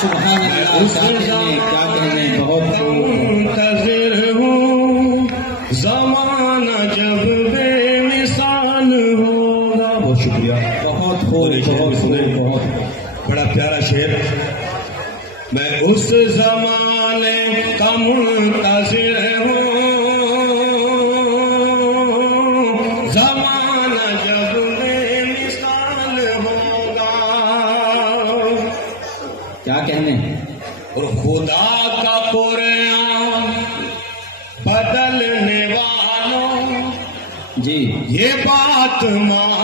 सुभान अल्लाह, क्या कहने, बहुत मुंतज़िर हूँ ज़माना जब बेमिसाल होगा। बहुत शुक्रिया, बहुत खूब, बहुत खूब, बहुत बड़ा प्यारा शेर। मैं उस ज़माने का मुंतज़िर हूँ, ज़माना जब बेमिसाल होगा। क्या कहने। और खुदा का कुरान बदलने वालों जी ये बात मान